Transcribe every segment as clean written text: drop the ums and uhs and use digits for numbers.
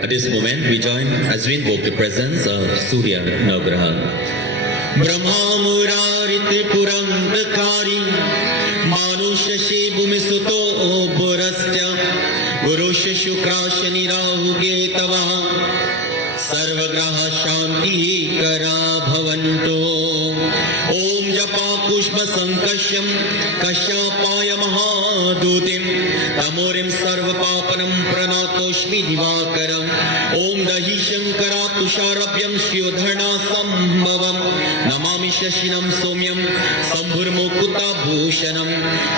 At this moment, we join as we invoke the presence of Surya Navgraha. Brahma Murari Purandakari Manushashi Bhumisuto Burastya Gurusha Shukra Shani Rahu Getava Sarvagraha Shanti Kara Bhavanto Om Japa Pushpa Sankashyam Kashyapaya Mahadutim Tamorim Sarva Papanam Pranatoshmi Divakaram Om Dahi Shankara Tusharabhyam Shyodharna Sambhavam Namami Shashinam Somyam Sambhurmukuta Bhushanam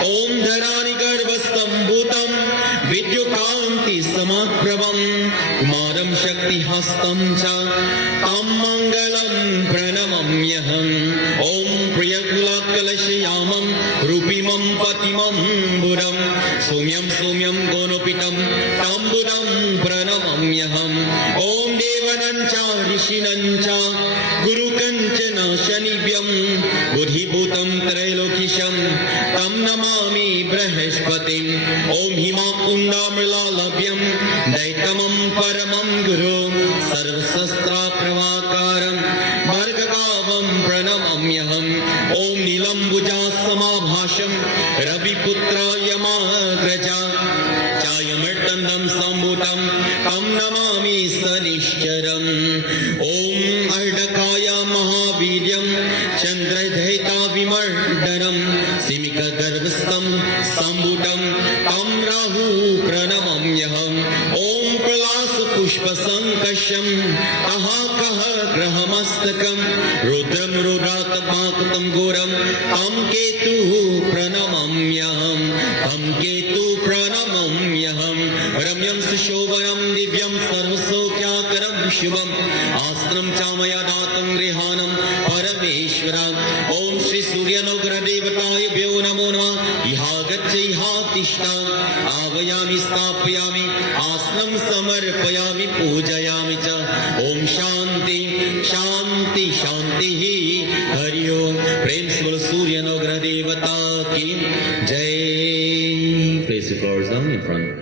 Om Dharani Garbhastambhutam Vidyukanti Samakrabam Kumaram Shakti Hastam Cha Tam Mangalam Pranamamyaham Om Priyakula Kalashayamam Rupimam Patimam Buram Somyam Somyam Gonopitam Tamburam Pranamamyaham Om Devanancha Rishinancha Guru Kanchana Shanibhyam Buddhibhutam Trailokisham Tam Namami Brahespatim Om Himakunda Mrilalabhyam Daitamam Paramam Guru Sarvasastra Pravakaram Bhargavavam Pranamamyaham Om Nilambuja Samabhasham Raviputra Yamagraja Chayamartandam Sambutam Tam Namami Sanishcharam Om Ardakaya Mahaviryam Chandradhaita Vimardaram Simika Garbhastam Sambutam Tam Rahu Pranamamyaham Om Pralasa Pushpa Sankasham Ahakaha Grahamastakam Rudram Rudratabhakatam Goram Tam Ketu Pranamamyaham Tam Ketu Pranamamyaham Ramyam Sushovanam Divyam Sarvasokyakaram Shubham Asnam Chamaya Datam Grihanam Parameshwaram Om Shri Surya Navgraha Devataya Bhyo Namo Namah Iha Gaccha Iha Tishta Avayami Stapayami Asnam Samarpayami Pujayami Cha Om Shanti Shanti Shanti Hari Om Prem se bolo Surya Navgraha Devata ki Jai. Place the flowers down in front.